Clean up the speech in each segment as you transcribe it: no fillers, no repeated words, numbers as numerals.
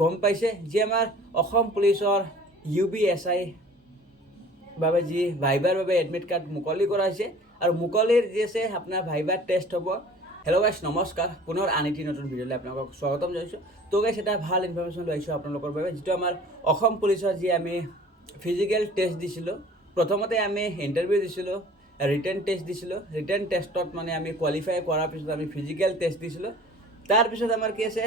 গম পাইছে যে আমাৰ অসম পুলিচৰ UBSI বাবে যি ভাইভাৰ বাবে এডমিট কাৰ্ড মুকলি কৰা হৈছে আৰু মুকলিৰ যি আছে আপোনাৰ ভাইভাৰ টেষ্ট হ'ব। হেল্ল' গাইছ, নমস্কাৰ। পুনৰ আন এটি নতুন ভিডিঅ'লৈ আপোনালোকক স্বাগতম জনাইছোঁ। তো গাইছ, এটা ভাল ইনফৰমেশ্যন লৈ আহিছোঁ আপোনালোকৰ বাবে, যিটো আমাৰ অসম পুলিচৰ যি আমি ফিজিকেল টেষ্ট দিছিলোঁ। প্ৰথমতে আমি ইণ্টাৰভিউ দিছিলোঁ, ৰিটেন টেষ্ট দিছিলোঁ। ৰিটেন টেষ্টত মানে আমি কোৱালিফাই কৰাৰ পিছত আমি ফিজিকেল টেষ্ট দিছিলোঁ। তাৰপিছত আমাৰ কি আছে,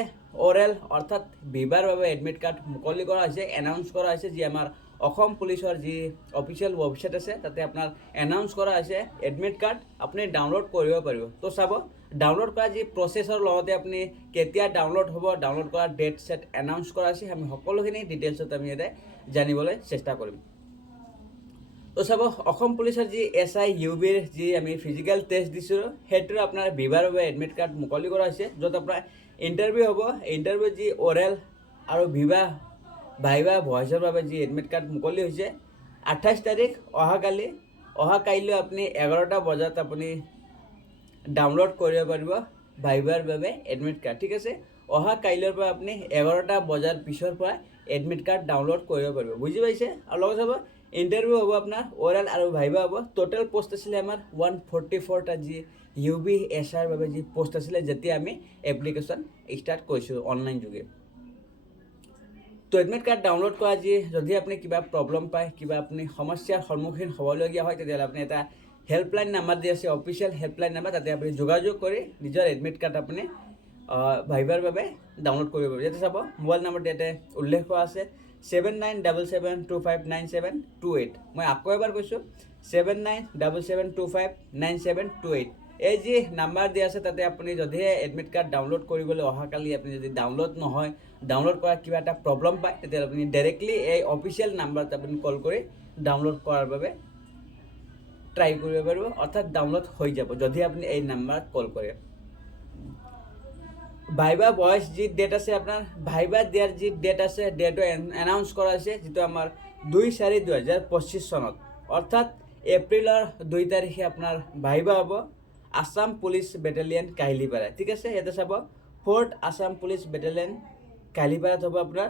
অৰেল অৰ্থাৎ ভিভাৰ বাবে এডমিট কাৰ্ড মুকলি কৰা হৈছে, এনাউন্স কৰা হৈছে। যি আমাৰ অসম পুলিচৰ যি অফিচিয়েল ৱেবছাইট আছে তাতে আপোনাৰ এনাউন্স কৰা হৈছে এডমিট কাৰ্ড আপুনি ডাউনলোড কৰিব পাৰিব। তো চাব, ডাউনলোড কৰা যি প্ৰচেছৰ লগতে আপুনি কেতিয়া ডাউনলোড হ'ব, ডাউনলোড কৰা ডেট ছেট এনাউন্স কৰা হৈছে। আমি সকলোখিনি ডিটেইলছত আমি ইয়াতে জানিবলৈ চেষ্টা কৰিম। তো চাব, অসম পুলিচৰ যি SI UBৰ যি আমি ফিজিকেল টেষ্ট দিছিলোঁ, সেইটোৰ আপোনাৰ ভিভাৰ বাবে এডমিট কাৰ্ড মুকলি কৰা হৈছে, য'ত আপোনাৰ ইণ্টাৰভিউ হ'ব। ইণ্টাৰভিউ যি অৰেল আৰু ভাইভা ভইচৰ বাবে যি এডমিট কাৰ্ড মুকলি হৈছে 28 তাৰিখ, অহা কাইলৈ আপুনি 11টা বজাত আপুনি ডাউনলোড কৰিব পাৰিব ভাইভাৰ বাবে এডমিট কাৰ্ড। ঠিক আছে, অহা কাইলৈৰ পৰা আপুনি 11টা বজাৰ পিছৰ পৰা এডমিট কাৰ্ড ডাউনলোড কৰিব পাৰিব, বুজি পাইছে। আৰু লগত চাব, ইণ্টাৰভিউ হ'ব আপোনাৰ অৰেল আৰু ভাইভা হ'ব। টোটেল পোষ্ট আছিলে আমাৰ 144টা যি UBSIৰ বাবে যি পোষ্ট আছিলে যেতিয়া আমি এপ্লিকেশ্যন ষ্টাৰ্ট কৰিছোঁ অনলাইন যোগে। তো এডমিট কাৰ্ড ডাউনলোড কৰা যদি আপুনি কিবা প্ৰব্লেম পায়, কিবা আপুনি সমস্যাৰ সন্মুখীন হ'বলগীয়া হয়, তেতিয়াহ'লে আপুনি এটা হেল্পলাইন নাম্বাৰ দি আছে, অফিচিয়েল হেল্পলাইন নাম্বাৰ, তাতে আপুনি যোগাযোগ কৰি নিজৰ এডমিট কাৰ্ড আপুনি ভাইভাৰ বাবে ডাউনলোড কৰিব পাৰিব। ইয়াতে চাব, মোবাইল নাম্বাৰটো ইয়াতে উল্লেখ কৰা আছে 7977259728। মই আকৌ এবাৰ কৈছোঁ 7977259728। এই যি নাম্বাৰ দিয়া আছে তাতে আপুনি যদিহে এডমিট কাৰ্ড ডাউনলোড কৰিবলৈ অহাকালি আপুনি যদি ডাউনলোড নহয়, ডাউনলোড কৰাত কিবা এটা প্ৰব্লেম পায়, তেতিয়াহ'লে আপুনি ডাইৰেক্টলি এই অফিচিয়েল নাম্বাৰত আপুনি কল কৰি ডাউনলোড কৰাৰ বাবে ট্ৰাই কৰিব পাৰিব, অৰ্থাৎ ডাউনলোড হৈ যাব যদি আপুনি এই নাম্বাৰত কল কৰে। ভাইভা ভইচ যি ডেট আছে, আপোনাৰ ভাইভা দিয়াৰ যি ডেট আছে, ডেটো এনাউন্স কৰা হৈছে, যিটো আমাৰ 2/4/2025 চনত, অৰ্থাৎ এপ্ৰিলৰ 2 তাৰিখে আপোনাৰ ভাইভা হ'ব আছাম পুলিচ বেটেলিয়ন কাহিলীপাৰা। ঠিক আছে, ইয়াতে চাব, 4th আছাম পুলিচ বেটেলিয়ন কাহিলীপাৰাত হ'ব আপোনাৰ।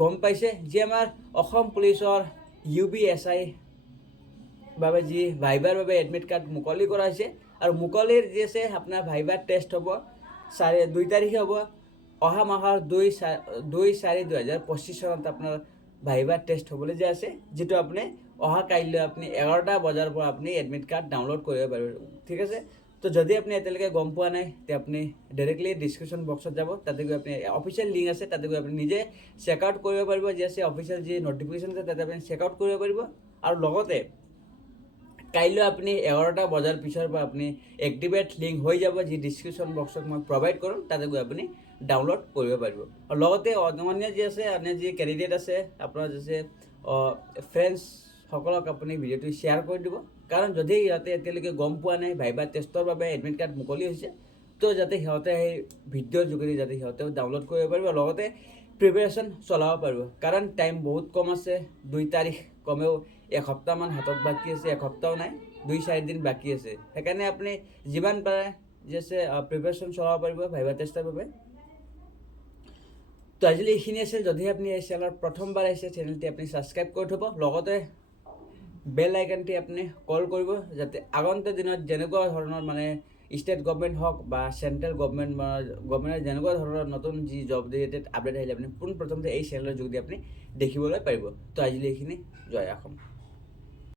গম পাইছে যে আমাৰ অসম পুলিচৰ UBSI বাবে যি ভাইভাৰ বাবে এডমিট কাৰ্ড মুকলি কৰা হৈছে আৰু মুকলিৰ যি আছে আপোনাৰ ভাইভাৰ টেষ্ট হ'ব 2 তাৰিখে হ'ব। অহা মাহৰ 2/4/2025 চনত আপোনাৰ ভাইভাৰ টেষ্ট হ'বলৈ যে আছে, যিটো আপুনি অহা কাইলৈ আপুনি 11টা বজাৰ পৰা আপুনি এডমিট কাৰ্ড ডাউনলোড কৰিব পাৰিব। ঠিক আছে, তো যদি আপুনি এতিয়ালৈকে গম পোৱা নাই, তেতিয়া আপুনি ডাইৰেক্টলি ডিছক্ৰিপশ্যন বক্সত যাব, তাতে গৈ আপুনি অফিচিয়েল লিংক আছে, তাতে গৈ আপুনি নিজে চেক আউট কৰিব পাৰিব। যি আছে অফিচিয়েল যি নটিফিকেশ্যন আছে তাতে আপুনি চেক আউট কৰিব পাৰিব। আৰু লগতে কাইলৈ আপুনি 11টা বজাৰ পিছৰ পৰা আপুনি এক্টিভেট লিংক হৈ যাব, যি ডিছক্ৰিপশ্যন বক্সত মই প্ৰভাইড কৰিম, তাতে গৈ আপুনি ডাউনলোড কৰিব পাৰিব। আৰু লগতে অন্য যি আছে, অন্য যি কেণ্ডিডেট আছে, আপোনাৰ যি ফ্ৰেণ্ডছসকলক আপুনি ভিডিঅ'টো শ্বেয়াৰ কৰি দিব, কাৰণ যদি সিহঁতে এতিয়ালৈকে গম পোৱা নাই ভাইভা টেষ্টৰ বাবে এডমিট কাৰ্ড মুকলি হৈছে, তো যাতে সিহঁতে সেই ভিডিঅ'ৰ যোগেদি যাতে সিহঁতেও ডাউনলোড কৰিব পাৰিব, লগতে প্ৰিপেৰেশ্যন চলাব পাৰিব। কাৰণ টাইম বহুত কম আছে, 2 তাৰিখ, কমেও এসপ্তাহমান হাতত বাকী আছে, এসপ্তাহও নাই, 2-4 দিন বাকী আছে। সেইকাৰণে আপুনি যিমান পাৰে যি আছে প্ৰিপেৰেশ্যন চলাব পাৰিব ভাইভা টেষ্টৰ বাবে। তো আজিলৈ এইখিনি আছিল। যদি আপুনি এই চেনেলত প্ৰথমবাৰ আহিছে, চেনেলটি আপুনি ছাবস্ক্ৰাইব কৰি থ'ব, লগতে বেল আইকনটি আপুনি কল কৰিব, যাতে আগন্তুক দিনত যেনেকুৱা ধৰণৰ মানে ষ্টেট গভৰ্ণমেণ্ট হওক বা চেণ্ট্ৰেল গভৰ্ণমেণ্টৰ যেনেকুৱা ধৰণৰ নতুন যি জব ৰিলেটেড আপডেট আহিলে আপুনি পোনপ্ৰথমতে এই চেনেলৰ যোগেদি আপুনি দেখিবলৈ পাৰিব। তো আজিলৈ এইখিনি, জয় অসম।